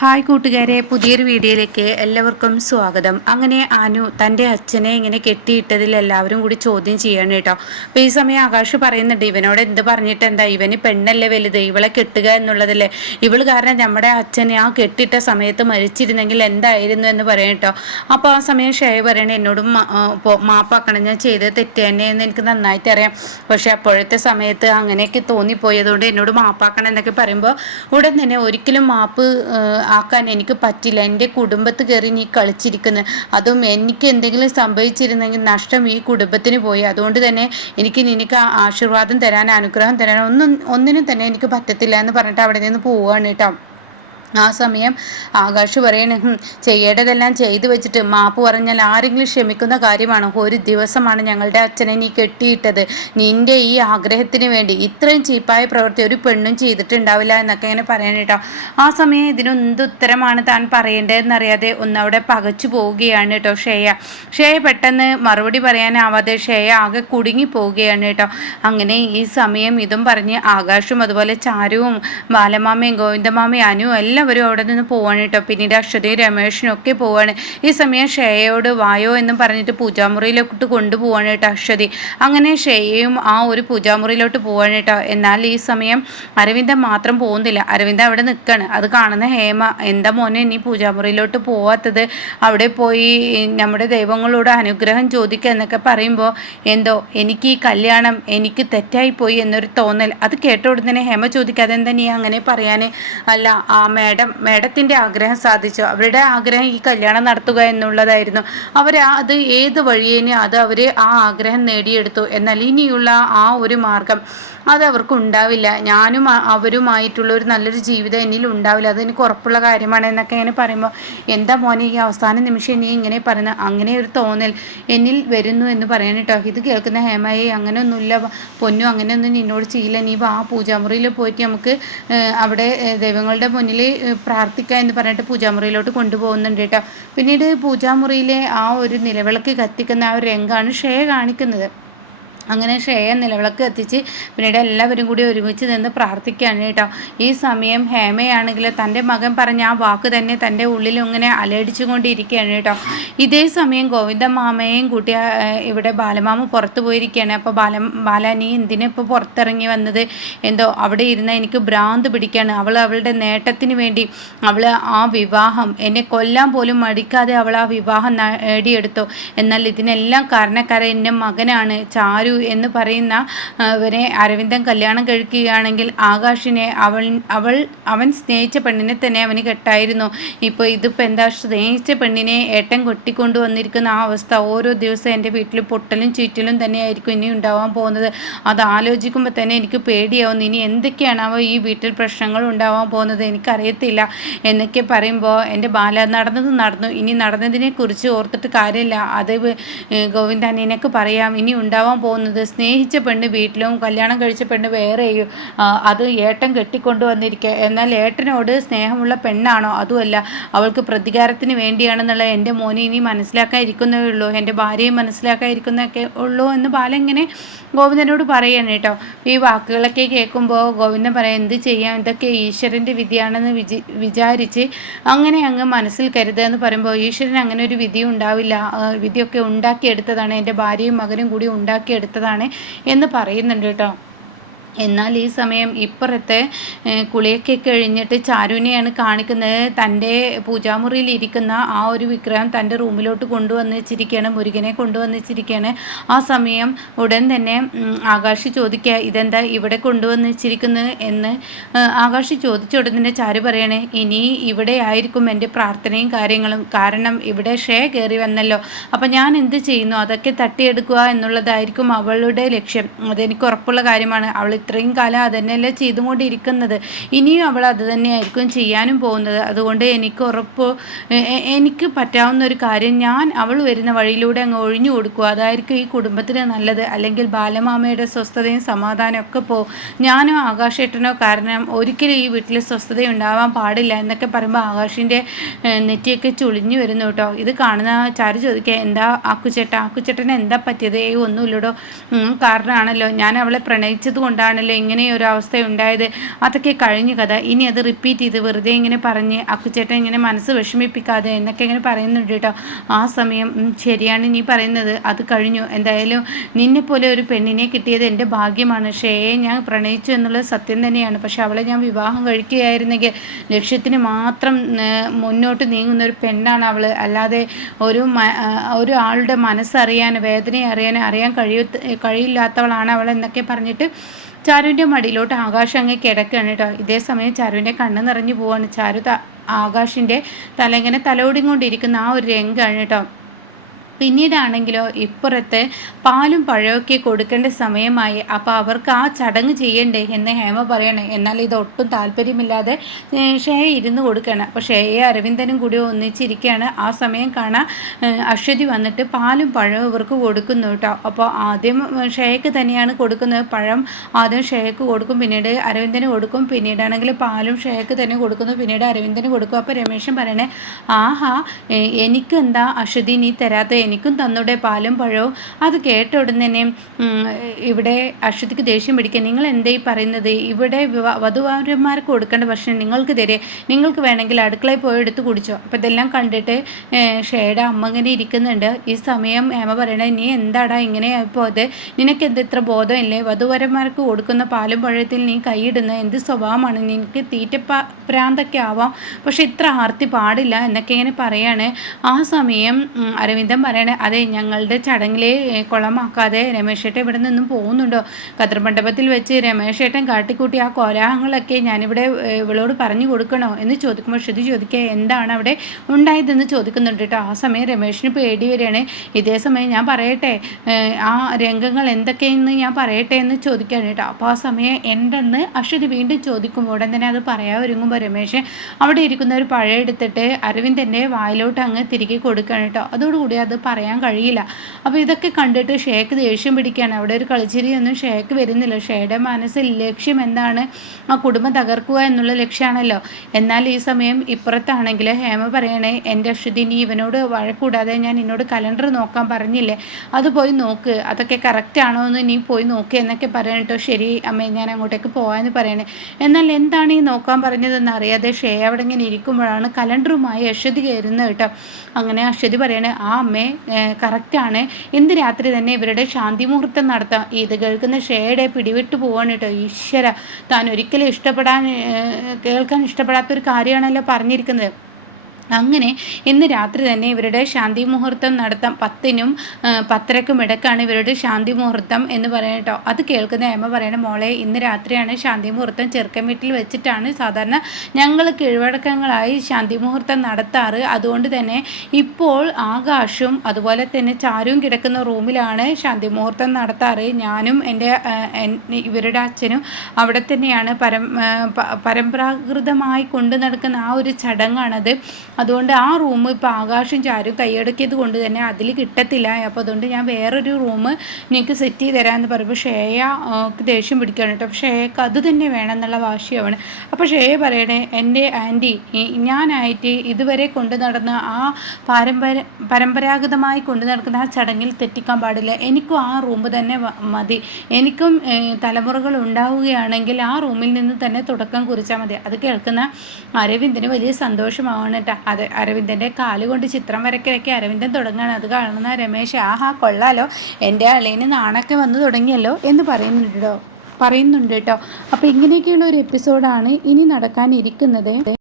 Hi കൂട്ടുകാരെ, പുതിയൊരു വീഡിയോയിലേക്ക് എല്ലാവർക്കും സ്വാഗതം. അങ്ങനെ അനു തൻ്റെ അച്ഛനെ ഇങ്ങനെ കെട്ടിയിട്ടതിൽ എല്ലാവരും കൂടി ചോദ്യം ചെയ്യാണ് കേട്ടോ. അപ്പോൾ ഈ സമയം ആകാശ് പറയുന്നുണ്ട്, ഇവനോട് എന്ത് പറഞ്ഞിട്ട് എന്താ, ഇവന് പെണ്ണല്ലേ വലുത്, ഇവളെ കെട്ടുക എന്നുള്ളതല്ലേ, ഇവൾ കാരണം നമ്മുടെ അച്ഛനെ ആ കെട്ടിട്ട സമയത്ത് മരിച്ചിരുന്നെങ്കിൽ എന്തായിരുന്നു എന്ന് പറയും കേട്ടോ. അപ്പോൾ ആ സമയം ഷെയർ പറയണേ, എന്നോടും മാപ്പാക്കണം, ഞാൻ ചെയ്തത് തെറ്റ് തന്നെയെന്ന് എനിക്ക് നന്നായിട്ട് അറിയാം, പക്ഷെ അപ്പോഴത്തെ സമയത്ത് അങ്ങനെയൊക്കെ തോന്നിപ്പോയതുകൊണ്ട് എന്നോട് മാപ്പാക്കണം എന്നൊക്കെ പറയുമ്പോൾ ഉടൻ തന്നെ ഒരിക്കലും മാപ്പ് ആക്കാൻ എനിക്ക് പറ്റില്ല, എൻ്റെ കുടുംബത്ത് കയറി നീ കളിച്ചിരിക്കുന്നത്, അതും എനിക്ക് എന്തെങ്കിലും സംഭവിച്ചിരുന്നെങ്കിൽ നഷ്ടം ഈ കുടുംബത്തിന് പോയി, അതുകൊണ്ട് തന്നെ നിനക്ക് ആശീർവാദം തരാൻ, അനുഗ്രഹം തരാൻ ഒന്നിനും തന്നെ എനിക്ക് പറ്റത്തില്ല എന്ന് പറഞ്ഞിട്ട് അവിടെ നിന്ന് പോവുകയാണ് കേട്ടോ. ആ സമയം ആകാശ് പറയണ, ചെയ്യേണ്ടതെല്ലാം ചെയ്തു വെച്ചിട്ട് മാപ്പ് പറഞ്ഞാൽ ആരെങ്കിലും ക്ഷമിക്കുന്ന കാര്യമാണ്? ഒരു ദിവസമാണ് ഞങ്ങളുടെ അച്ഛനെ നീ കെട്ടിയിട്ടത്, നിന്റെ ഈ ആഗ്രഹത്തിന് വേണ്ടി ഇത്രയും ചീപ്പായ പ്രവൃത്തി ഒരു പെണ്ണും ചെയ്തിട്ടുണ്ടാവില്ല എന്നൊക്കെ ഇങ്ങനെ പറയാൻ കേട്ടോ. ആ സമയം ഇതിനെന്ത് ഉത്തരമാണ് താൻ പറയേണ്ടതെന്നറിയാതെ ഒന്നവിടെ പകച്ചു പോവുകയാണ് കേട്ടോ ഷേയ പെട്ടെന്ന് മറുപടി പറയാനാവാതെ ഷേയ ആകെ കുടുങ്ങി പോവുകയാണ് കേട്ടോ. അങ്ങനെ ഈ സമയം ഇതും പറഞ്ഞ് ആകാശും അതുപോലെ ചാരുവും ബാലമാമയും ഗോവിന്ദമാമയും അനുവും എല്ലാവരും അവിടെ നിന്ന് പോവാണ് കേട്ടോ. പിന്നീട് അക്ഷതയും രമേഷിനും ഒക്കെ പോവാണ്. ഈ സമയം ഷേയയോട് വായോ എന്നും പറഞ്ഞിട്ട് പൂജാമുറിയിലോട്ട് കൊണ്ടുപോവാണ് കേട്ടോ അക്ഷതി. അങ്ങനെ ഷേയയും ആ ഒരു പൂജാമുറിയിലോട്ട് പോവാണ് കേട്ടോ. എന്നാൽ ഈ സമയം അരവിന്ദൻ മാത്രം പോകുന്നില്ല, അരവിന്ദൻ അവിടെ നിൽക്കുകയാണ്. അത് കാണുന്ന ഹേമ, എന്താ മോനെ നീ പൂജാമുറിയിലോട്ട് പോവാത്തത്, അവിടെ പോയി നമ്മുടെ ദൈവങ്ങളോട് അനുഗ്രഹം ചോദിക്കുക എന്നൊക്കെ പറയുമ്പോൾ എന്തോ എനിക്ക് ഈ കല്യാണം എനിക്ക് തെറ്റായിപ്പോയി എന്നൊരു തോന്നൽ. അത് കേട്ട ഉടനെ ഹേമ ചോദിക്കാതെ എന്താ നീ അങ്ങനെ പറയാൻ? അല്ല, ആ മേഡത്തിൻ്റെ ആഗ്രഹം സാധിച്ചു, അവരുടെ ആഗ്രഹം ഈ കല്യാണം നടത്തുക എന്നുള്ളതായിരുന്നു. അത് ഏത് വഴിയേനെ അവർ ആ ആഗ്രഹം നേടിയെടുത്തു. എന്നാൽ ഇനിയുള്ള ആ ഒരു മാർഗം അത് അവർക്ക് ഉണ്ടാവില്ല, ഞാനും അവരുമായിട്ടുള്ള ഒരു നല്ലൊരു ജീവിതം എന്നിൽ ഉണ്ടാവില്ല, അതെനിക്ക് ഉറപ്പുള്ള കാര്യമാണ് എന്നൊക്കെ ഇങ്ങനെ പറയുമ്പോൾ എന്താ മോനെ ഈ അവസാന നിമിഷം നീ ഇങ്ങനെ പറയുന്ന, അങ്ങനെ ഒരു തോന്നൽ എന്നിൽ വരുന്നു എന്ന് പറയാൻ കേട്ടോ. ഇത് കേൾക്കുന്ന ഹേമയെ, അങ്ങനെയൊന്നുമില്ല പൊന്നു, അങ്ങനെയൊന്നും നിന്നോട് ചെയ്യില്ല, നീ ആ പൂജാമുറിയിൽ പോയിട്ട് നമുക്ക് അവിടെ ദൈവങ്ങളുടെ മുന്നിൽ പ്രാർത്ഥിക്കുക എന്ന് പറഞ്ഞിട്ട് പൂജാമുറിയിലോട്ട് കൊണ്ടുപോകുന്നുണ്ട് കേട്ടോ. പിന്നീട് പൂജാമുറിയിലെ ആ ഒരു നിലവിളക്ക് കത്തിക്കുന്ന ആ ഒരു രംഗമാണ് ഷേയ കാണിക്കുന്നത്. അങ്ങനെ ഷേയ നിലവിളക്ക് കത്തിച്ച് പിന്നീട് എല്ലാവരും കൂടി ഒരുമിച്ച് നിന്ന് പ്രാർത്ഥിക്കുകയാണ് കേട്ടോ. ഈ സമയം ഹേമയാണെങ്കിൽ തൻ്റെ മകൻ പറഞ്ഞ ആ വാക്ക് തന്നെ തൻ്റെ ഉള്ളിൽ ഇങ്ങനെ അലടിച്ചു കൊണ്ടിരിക്കുകയാണ് കേട്ടോ. ഇതേ സമയം ഗോവിന്ദമാമയും കൂട്ടി ഇവിടെ ബാലമാമ പുറത്തു പോയിരിക്കുകയാണ്. അപ്പോൾ ബാല നീ എന്തിനാ ഇപ്പോൾ പുറത്തിറങ്ങി വന്നത്? എന്തോ അവിടെ ഇരുന്ന് എനിക്ക് ഭ്രാന്ത് പിടിക്കുകയാണ്. അവളുടെ നേട്ടത്തിന് വേണ്ടി ആ വിവാഹം എന്നെ കൊല്ലാൻ പോലും മടിക്കാതെ ആ വിവാഹം നേടിയെടുത്തു. എന്നാൽ ഇതിനെല്ലാം കാരണക്കാരൻ എൻ്റെ മകനാണ് ചാരു എന്ന് പറയുന്ന അവനെ അരവിന്ദൻ കല്യാണം കഴിക്കുകയാണെങ്കിൽ ആകാശിനെ അവൻ സ്നേഹിച്ച പെണ്ണിനെ തന്നെ അവന് കെട്ടായിരുന്നു. ഇപ്പോൾ ഇതിപ്പോൾ എന്താ, സ്നേഹിച്ച പെണ്ണിനെ ഏട്ടൻ കൊട്ടിക്കൊണ്ടു വന്നിരിക്കുന്ന ആ അവസ്ഥ, ഓരോ ദിവസം എൻ്റെ വീട്ടിൽ പൊട്ടലും ചീറ്റലും തന്നെയായിരിക്കും ഇനി ഉണ്ടാവാൻ പോകുന്നത്. അത് ആലോചിക്കുമ്പോൾ തന്നെ എനിക്ക് പേടിയാവുന്നു. ഇനി എന്തൊക്കെയാണ് ഈ വീട്ടിൽ പ്രശ്നങ്ങൾ ഉണ്ടാവാൻ പോകുന്നത് എനിക്കറിയത്തില്ല എന്നൊക്കെ പറയുമ്പോൾ എൻ്റെ ബാല നടന്നു, ഇനി നടന്നതിനെക്കുറിച്ച് ഓർത്തിട്ട് കാര്യമില്ല, അത് ഗോവിന്ദൻ നിനക്ക് പറയാം, ഇനി ഉണ്ടാവാൻ പോകുന്നത് സ്നേഹിച്ച പെണ്ണ് വീട്ടിലും കല്യാണം കഴിച്ച പെണ്ണ് വേറെയും അത് ഏട്ടൻ കെട്ടിക്കൊണ്ടു വന്നിരിക്കുക. എന്നാൽ ഏട്ടനോട് സ്നേഹമുള്ള പെണ്ണാണോ? അതുമല്ല, അവൾക്ക് പ്രതികാരത്തിന് വേണ്ടിയാണെന്നുള്ള എൻ്റെ മോനെ ഇനി മനസ്സിലാക്കാൻ ഇരിക്കുന്നേ ഉള്ളൂ, എൻ്റെ ഭാര്യയെ മനസ്സിലാക്കാൻ ഇരിക്കുന്നൊക്കെ ഉള്ളൂ എന്ന് ബാല ഇങ്ങനെ ഗോവിന്ദനോട് പറയാണ് കേട്ടോ. ഈ വാക്കുകളൊക്കെ കേൾക്കുമ്പോൾ ഗോവിന്ദൻ പറയാം, എന്ത് ചെയ്യാം, ഇതൊക്കെ ഈശ്വരൻ്റെ വിധിയാണെന്ന് വിചാരിച്ച് അങ്ങനെ അങ്ങ് മനസ്സിൽ കരുതുക എന്ന് പറയുമ്പോൾ ഈശ്വരൻ അങ്ങനെ ഒരു വിധി ഉണ്ടാവില്ല, വിധിയൊക്കെ ഉണ്ടാക്കിയെടുത്തതാണ്, എൻ്റെ ഭാര്യയും മകനും കൂടി ഉണ്ടാക്കിയെടുത്തതാണ് എന്ന് പറയുന്നുണ്ട് കേട്ടോ. എന്നാൽ ഈ സമയം ഇപ്പുറത്തെ കുളിയൊക്കെ കഴിഞ്ഞിട്ട് ചാരുവിനെയാണ് കാണിക്കുന്നത്. തൻ്റെ പൂജാമുറിയിൽ ഇരിക്കുന്ന ആ ഒരു വിഗ്രഹം തൻ്റെ റൂമിലോട്ട് കൊണ്ടുവന്ന് വെച്ചിരിക്കുകയാണ്, മുരുകനെ കൊണ്ടുവന്ന് വെച്ചിരിക്കുകയാണ്. ആ സമയം ഉടൻ തന്നെ ആകാശ് ചോദിക്കുക, ഇതെന്താ ഇവിടെ കൊണ്ടുവന്ന് വെച്ചിരിക്കുന്നത് എന്ന് ആകാശ് ചോദിച്ച ഉടനെ ചാരു പറയണേ, ഇനി ഇവിടെ ആയിരിക്കും എൻ്റെ പ്രാർത്ഥനയും കാര്യങ്ങളും, കാരണം ഇവിടെ കയറി വന്നല്ലോ, അപ്പം ഞാൻ എന്ത് ചെയ്യുന്നു അതൊക്കെ തട്ടിയെടുക്കുക എന്നുള്ളതായിരിക്കും അവളുടെ ലക്ഷ്യം, അതെനിക്ക് ഉറപ്പുള്ള കാര്യമാണ്. അവൾ ഇത്രയും കാലം അതുതന്നെയല്ലേ ചെയ്തുകൊണ്ടിരിക്കുന്നത്, ഇനിയും അവൾ അത് തന്നെയായിരിക്കും ചെയ്യാനും പോകുന്നത്. അതുകൊണ്ട് എനിക്ക് പറ്റാവുന്ന ഒരു കാര്യം, ഞാൻ അവൾ വരുന്ന വഴിയിലൂടെ അങ്ങ് ഒഴിഞ്ഞു കൊടുക്കുക, അതായിരിക്കും ഈ കുടുംബത്തിന് നല്ലത്. അല്ലെങ്കിൽ ബാലമാമയുടെ സ്വസ്ഥതയും സമാധാനവും ഒക്കെ പോകും. ഞാനോ ആകാശേട്ടനോ കാരണം ഒരിക്കലും ഈ വീട്ടിൽ സ്വസ്ഥത ഉണ്ടാവാൻ പാടില്ല എന്നൊക്കെ പറയുമ്പോൾ ആകാശിൻ്റെ നെറ്റിയൊക്കെ ചുളിഞ്ഞു വരുന്നു കേട്ടോ. ഇത് കാണുന്ന ചാരു ചോദിക്കുക, എന്താ ആക്കുചേട്ടന് എന്താ പറ്റിയത്? ഒന്നുമില്ലടോ, കാരണമാണല്ലോ, ഞാൻ അവളെ പ്രണയിച്ചത് കൊണ്ടാണ് കൊണ്ടാണല്ലോ ഇങ്ങനെ ഒരു അവസ്ഥ ഉണ്ടായത്, അതൊക്കെ കഴിഞ്ഞ കഥ, ഇനി അത് റിപ്പീറ്റ് ചെയ്ത് വെറുതെ ഇങ്ങനെ പറഞ്ഞ് അക്കുച്ചേട്ടൻ ഇങ്ങനെ മനസ്സ് വിഷമിപ്പിക്കാതെ എന്നൊക്കെ ഇങ്ങനെ പറയുന്നുണ്ട് കേട്ടോ. ആ സമയം ശരിയാണ് നീ പറയുന്നത്, അത് കഴിഞ്ഞു. എന്തായാലും നിന്നെപ്പോലെ ഒരു പെണ്ണിനെ കിട്ടിയത് എൻ്റെ ഭാഗ്യമാണ്. ഷേയെ ഞാൻ പ്രണയിച്ചു എന്നുള്ളത് സത്യം തന്നെയാണ്. പക്ഷെ അവളെ ഞാൻ വിവാഹം കഴിക്കുകയായിരുന്നെങ്കിൽ ലക്ഷ്യത്തിന് മാത്രം മുന്നോട്ട് നീങ്ങുന്ന ഒരു പെണ്ണാണ് അവൾ. അല്ലാതെ ഒരു ആളുടെ മനസ്സറിയാൻ, വേദന അറിയാൻ കഴിയില്ലാത്തവളാണ് അവൾ എന്നൊക്കെ പറഞ്ഞിട്ട് ചാരുവിൻ്റെ മടിയിലോട്ട് ആകാശം അങ്ങ് കിടക്കുകയാണ് കേട്ടോ. ഇതേ സമയം ചാരുവിൻ്റെ കണ്ണ് നിറഞ്ഞു പോവാണ്. ചാരു ആകാശിൻ്റെ ഇങ്ങനെ തലോടിക്കൊണ്ടിരിക്കുന്ന ആ ഒരു രംഗമാണ് കേട്ടോ. പിന്നീടാണെങ്കിലോ ഇപ്പുറത്ത് പാലും പഴമൊക്കെ കൊടുക്കേണ്ട സമയമായി. അപ്പോൾ അവർക്ക് ആ ചടങ്ങ് ചെയ്യണ്ടേ എന്ന് ഹേമ പറയണേ. എന്നാൽ ഇതൊട്ടും താല്പര്യമില്ലാതെ ഷേയ ഇരുന്ന് കൊടുക്കുകയാണ്. അപ്പോൾ ഷേയ അരവിന്ദനും കൂടി ഒന്നിച്ചിരിക്കുകയാണ്. ആ സമയം കാണാൻ അശ്വതി വന്നിട്ട് പാലും പഴവും ഇവർക്ക് കൊടുക്കുന്നു കേട്ടോ. അപ്പോൾ ആദ്യം ഷേയക്ക് തന്നെയാണ് കൊടുക്കുന്നത്. പഴം ആദ്യം ഷേയക്ക് കൊടുക്കും, പിന്നീട് അരവിന്ദന് കൊടുക്കും, പിന്നീടാണെങ്കിൽ പാലും ഷേയക്ക് തന്നെ കൊടുക്കുന്നു, പിന്നീട് അരവിന്ദന് കൊടുക്കും. അപ്പോൾ രമേശൻ പറയണേ, ആഹാ എനിക്കെന്താ അശ്വതി നീ തരാത്ത, എനിക്കും തന്നൂടെ പാലും പഴവും. അത് കേട്ട ഉടൻ തന്നെ ഇവിടെ അശ്വതിക്ക് ദേഷ്യം പിടിക്കുക. നിങ്ങൾ എന്തേ പറയുന്നത്? ഇവിടെ വധുവരന്മാർക്ക് കൊടുക്കേണ്ട ഭക്ഷണം നിങ്ങൾക്ക് തരേ, നിങ്ങൾക്ക് വേണമെങ്കിൽ അടുക്കളയിൽ പോയി എടുത്ത് കുടിച്ചോ. അപ്പോൾ ഇതെല്ലാം കണ്ടിട്ട് ഷേയുടെ അമ്മ ഇങ്ങനെ ഇരിക്കുന്നുണ്ട്. ഈ സമയം ഹേമ പറയണേ, നീ എന്താടാ ഇങ്ങനെ പോയത്? നിനക്ക് എന്ത് ഇത്ര ബോധമില്ലേ? വധുവരന്മാർക്ക് കൊടുക്കുന്ന പാലും പഴത്തിൽ നീ കൈയിടുന്ന എന്ത് സ്വഭാവമാണ്? നിനക്ക് പ്രാന്തൊക്കെ ആവാം, പക്ഷെ ഇത്ര ആർത്തി പാടില്ല എന്നൊക്കെ ഇങ്ങനെ പറയാണ്. ആ സമയം അരവിന്ദൻ പറയണേ, അതെ ഞങ്ങളുടെ ചടങ്ങിലെ കുളമാക്കാതെ രമേശേട്ടൻ ഇവിടെ നിന്നും പോകുന്നുണ്ടോ? കതിർമണ്ഡപത്തിൽ വെച്ച് രമേശേട്ടൻ കാട്ടിക്കൂട്ടി ആ കോലാഹലങ്ങളൊക്കെ ഞാനിവിടെ ഇവളോട് പറഞ്ഞു കൊടുക്കണോ എന്ന് ചോദിക്കുമ്പോൾ ശ്രുതി ചോദിക്കുക, എന്താണ് അവിടെ ഉണ്ടായതെന്ന് ചോദിക്കുന്നുണ്ട് കേട്ടോ. ആ സമയം രമേശിന് പേടി വരികയാണ്. ഇതേ സമയം ഞാൻ പറയട്ടെ, ആ രംഗങ്ങൾ എന്തൊക്കെയെന്ന് ഞാൻ പറയട്ടെ എന്ന് ചോദിക്കുകയാണ് കേട്ടോ. അപ്പോൾ ആ സമയം എന്തെന്ന് അശ്വതി വീണ്ടും ചോദിക്കുമ്പോൾ ഉടൻ തന്നെ അത് പറയാൻ ഒരുങ്ങുമ്പോൾ രമേശ് അവിടെ ഇരിക്കുന്ന ഒരു പഴം എടുത്തിട്ട് അരവിന്ദൻ്റെ വായിലോട്ട് അങ്ങ് തിരികെ കൊടുക്കുകയാണ് കേട്ടോ. അതോടുകൂടി അത് പറയാൻ കഴിയില്ല. അപ്പോൾ ഇതൊക്കെ കണ്ടിട്ട് ഷേക്ക് ദേഷ്യം പിടിക്കുകയാണ്. അവിടെ ഒരു കളിച്ചിരിയൊന്നും ഷേക്ക് വരുന്നില്ല. ഷേയുടെ മനസ്സിൽ ലക്ഷ്യം എന്താണ്? ആ കുടുംബം തകർക്കുക എന്നുള്ള ലക്ഷ്യമാണല്ലോ. എന്നാൽ ഈ സമയം ഇപ്പുറത്താണെങ്കിൽ ഹേമ പറയണേ, എൻ്റെ അശ്വതി നീ ഇവനോട് വഴക്കൂടാതെ ഞാൻ എന്നോട് കലണ്ടർ നോക്കാൻ പറഞ്ഞില്ലേ, അത് പോയി നോക്ക്, അതൊക്കെ കറക്റ്റ് ആണോ എന്ന് നീ പോയി നോക്ക് എന്നൊക്കെ പറയണട്ടോ. ശരി അമ്മേ ഞാൻ അങ്ങോട്ടേക്ക് പോകാമെന്ന് പറയണേ. എന്നാൽ എന്താണ് ഈ നോക്കാൻ പറഞ്ഞതെന്ന് അറിയാതെ ഷേ അവിടെ ഇങ്ങനെ ഇരിക്കുമ്പോഴാണ് കലണ്ടറുമായി അശ്വതി കയറുന്നത് കേട്ടോ. അങ്ങനെ അശ്വതി പറയണേ, ആ അമ്മേ കറക്റ്റാണ്, ഇന്ന് രാത്രി തന്നെ ഇവരുടെ ശാന്തി മുഹൂർത്തം നടത്താം. ഇത് കേൾക്കുന്ന ഷേയുടെ പിടിവിട്ട് പോവാണ് കേട്ടോ. ഈശ്വര, താൻ ഒരിക്കലും കേൾക്കാൻ ഇഷ്ടപ്പെടാത്തൊരു കാര്യമാണല്ലോ പറഞ്ഞിരിക്കുന്നത്. അങ്ങനെ ഇന്ന് രാത്രി തന്നെ ഇവരുടെ ശാന്തി മുഹൂർത്തം നടത്താം. 10-നും 10:30-ക്കും ഇടയ്ക്കാണ് ഇവരുടെ ശാന്തി മുഹൂർത്തം എന്ന് പറയട്ടോ. അത് കേൾക്കുന്ന അമ്മ പറയണ, മോളെ ഇന്ന് രാത്രിയാണ് ശാന്തി മുഹൂർത്തം, ചെറുക്കൻ വീട്ടിൽ വെച്ചിട്ടാണ് സാധാരണ ഞങ്ങൾ കീഴ്വഴക്കങ്ങളായി ശാന്തി മുഹൂർത്തം നടത്താറ്. അതുകൊണ്ട് തന്നെ ഇപ്പോൾ ആകാശും അതുപോലെ തന്നെ ചാരുവും കിടക്കുന്ന റൂമിലാണ് ശാന്തി മുഹൂർത്തം നടത്താറ്. ഞാനും ഇവരുടെ അച്ഛനും അവിടെ തന്നെയാണ് പരമ്പരാഗതമായി കൊണ്ടു നടക്കുന്ന ആ ഒരു ചടങ്ങാണത്. അതുകൊണ്ട് ആ റൂം ഇപ്പോൾ ആകാശം ചാരും കൈയടക്കിയത് കൊണ്ട് തന്നെ അതിൽ കിട്ടത്തില്ല. അപ്പോൾ അതുകൊണ്ട് ഞാൻ വേറൊരു റൂം നിങ്ങൾക്ക് സെറ്റ് ചെയ്ത് തരാമെന്ന് പറയുമ്പോൾ ഷേയ ദേഷ്യം പിടിക്കുകയാണ് കേട്ടോ. ഷേയക്ക് അത് തന്നെ വേണം എന്നുള്ള വാശിയാണ്. അപ്പോൾ ഷേയ പറയണേ, എൻ്റെ ആൻറ്റി ഞാനായിട്ട് ഇതുവരെ കൊണ്ടു നടന്ന ആ പരമ്പരാഗതമായി കൊണ്ടു നടക്കുന്ന ആ ചടങ്ങിൽ തെറ്റിക്കാൻ പാടില്ല. എനിക്കും ആ റൂം തന്നെ മതി. എനിക്കും തലമുറകൾ ഉണ്ടാവുകയാണെങ്കിൽ ആ റൂമിൽ നിന്ന് തന്നെ തുടക്കം കുറിച്ചാൽ മതി. അത് കേൾക്കുന്ന അരവിന്ദന് വലിയ സന്തോഷമാവാണ് കേട്ടോ. അത് അരവിന്ദൻ്റെ കാലുകൊണ്ട് ചിത്രം വരയ്ക്കലൊക്കെ അരവിന്ദൻ തുടങ്ങുകയാണ്. അത് കാണുന്ന രമേശ്, ആഹാ കൊള്ളാലോ, എൻ്റെ അളിയന് നാണൊക്കെ വന്നു തുടങ്ങിയല്ലോ എന്ന് പറയുന്നുണ്ട് കേട്ടോ. അപ്പോൾ ഇങ്ങനെയൊക്കെയുള്ള ഒരു എപ്പിസോഡാണ് ഇനി നടക്കാനിരിക്കുന്നത്.